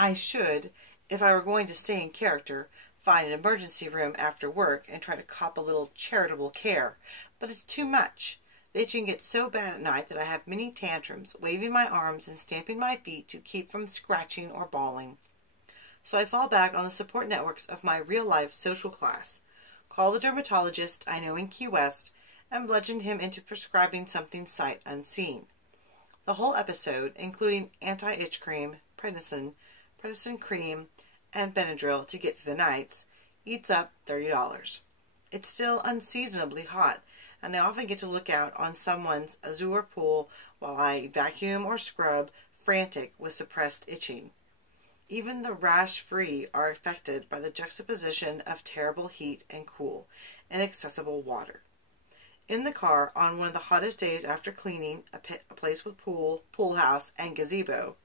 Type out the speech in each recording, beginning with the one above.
I should, if I were going to stay in character, find an emergency room after work and try to cop a little charitable care, but it's too much. The itching gets so bad at night that I have many tantrums, waving my arms and stamping my feet to keep from scratching or bawling. So I fall back on the support networks of my real-life social class, call the dermatologist I know in Key West, and bludgeon him into prescribing something sight unseen. The whole episode, including anti-itch cream, prednisone cream, and Benadryl to get through the nights, eats up $30. It's still unseasonably hot, and I often get to look out on someone's azure pool while I vacuum or scrub, frantic with suppressed itching. Even the rash-free are affected by the juxtaposition of terrible heat and cool, inaccessible water. In the car, on one of the hottest days after cleaning a place with pool house, and gazebo,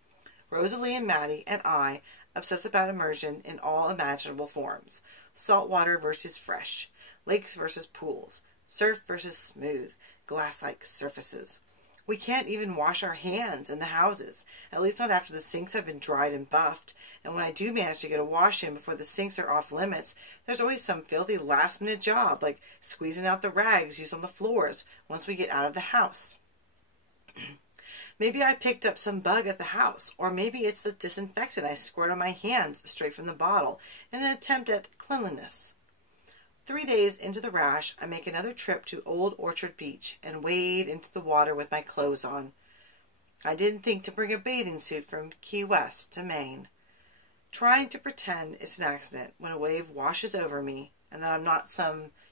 Rosalie and Maddie and I obsess about immersion in all imaginable forms. Salt water versus fresh, lakes versus pools, surf versus smooth, glass-like surfaces. We can't even wash our hands in the houses, at least not after the sinks have been dried and buffed, and when I do manage to get a wash in before the sinks are off limits, there's always some filthy last-minute job, like squeezing out the rags used on the floors once we get out of the house. Maybe I picked up some bug at the house, or maybe it's the disinfectant I squirt on my hands straight from the bottle in an attempt at cleanliness. 3 days into the rash, I make another trip to Old Orchard Beach and wade into the water with my clothes on. I didn't think to bring a bathing suit from Key West to Maine, trying to pretend it's an accident when a wave washes over me and that I'm not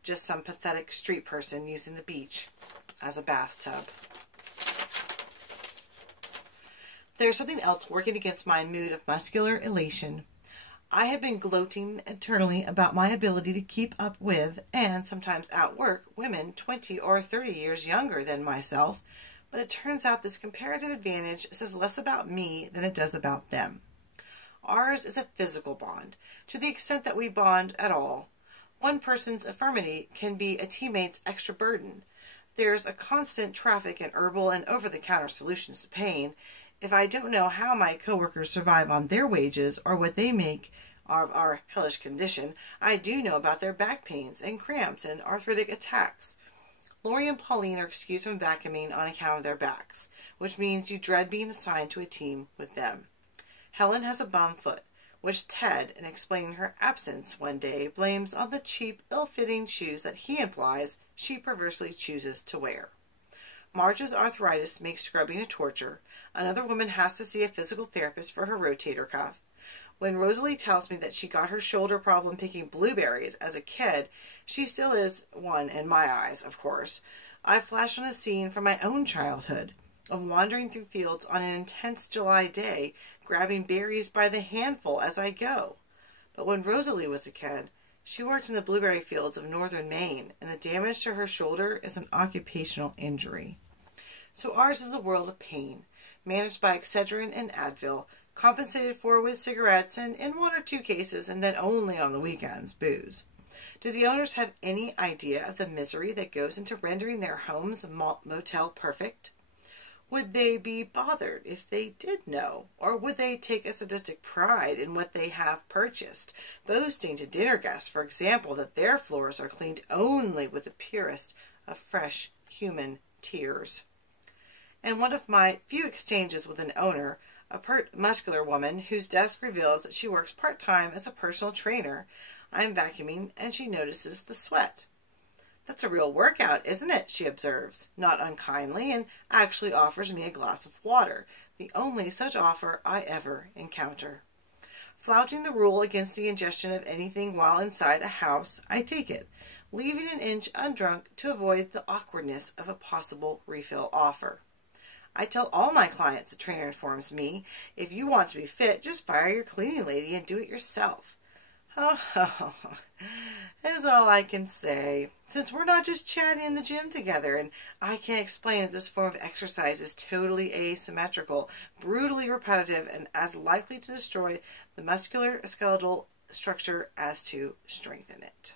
just some pathetic street person using the beach as a bathtub. There's something else working against my mood of muscular elation. I had been gloating eternally about my ability to keep up with, and sometimes outwork, women 20 or 30 years younger than myself, but it turns out this comparative advantage says less about me than it does about them. Ours is a physical bond, to the extent that we bond at all. One person's infirmity can be a teammate's extra burden. There's a constant traffic in herbal and over-the-counter solutions to pain. If I don't know how my coworkers survive on their wages or what they make of our hellish condition, I do know about their back pains and cramps and arthritic attacks. Lori and Pauline are excused from vacuuming on account of their backs, which means you dread being assigned to a team with them. Helen has a bum foot, which Ted, in explaining her absence one day, blames on the cheap, ill-fitting shoes that he implies she perversely chooses to wear. Marge's arthritis makes scrubbing a torture. Another woman has to see a physical therapist for her rotator cuff. When Rosalie tells me that she got her shoulder problem picking blueberries as a kid, she still is one in my eyes, of course. I flash on a scene from my own childhood of wandering through fields on an intense July day, grabbing berries by the handful as I go. But when Rosalie was a kid, she worked in the blueberry fields of northern Maine, and the damage to her shoulder is an occupational injury. So ours is a world of pain, managed by Excedrin and Advil, compensated for with cigarettes and, in 1 or 2 cases, and then only on the weekends, booze. Do the owners have any idea of the misery that goes into rendering their homes motel perfect? Would they be bothered if they did know? Or would they take a sadistic pride in what they have purchased, boasting to dinner guests, for example, that their floors are cleaned only with the purest of fresh human tears? And one of my few exchanges with an owner, a pert, muscular woman whose desk reveals that she works part-time as a personal trainer, I'm vacuuming and she notices the sweat. "That's a real workout, isn't it?" she observes, not unkindly, and actually offers me a glass of water, the only such offer I ever encounter. Flouting the rule against the ingestion of anything while inside a house, I take it, leaving an inch undrunk to avoid the awkwardness of a possible refill offer. I tell all my clients, the trainer informs me, if you want to be fit, just fire your cleaning lady and do it yourself. Oh, is all I can say, since we're not just chatting in the gym together, and I can't explain that this form of exercise is totally asymmetrical, brutally repetitive, and as likely to destroy the muscular skeletal structure as to strengthen it.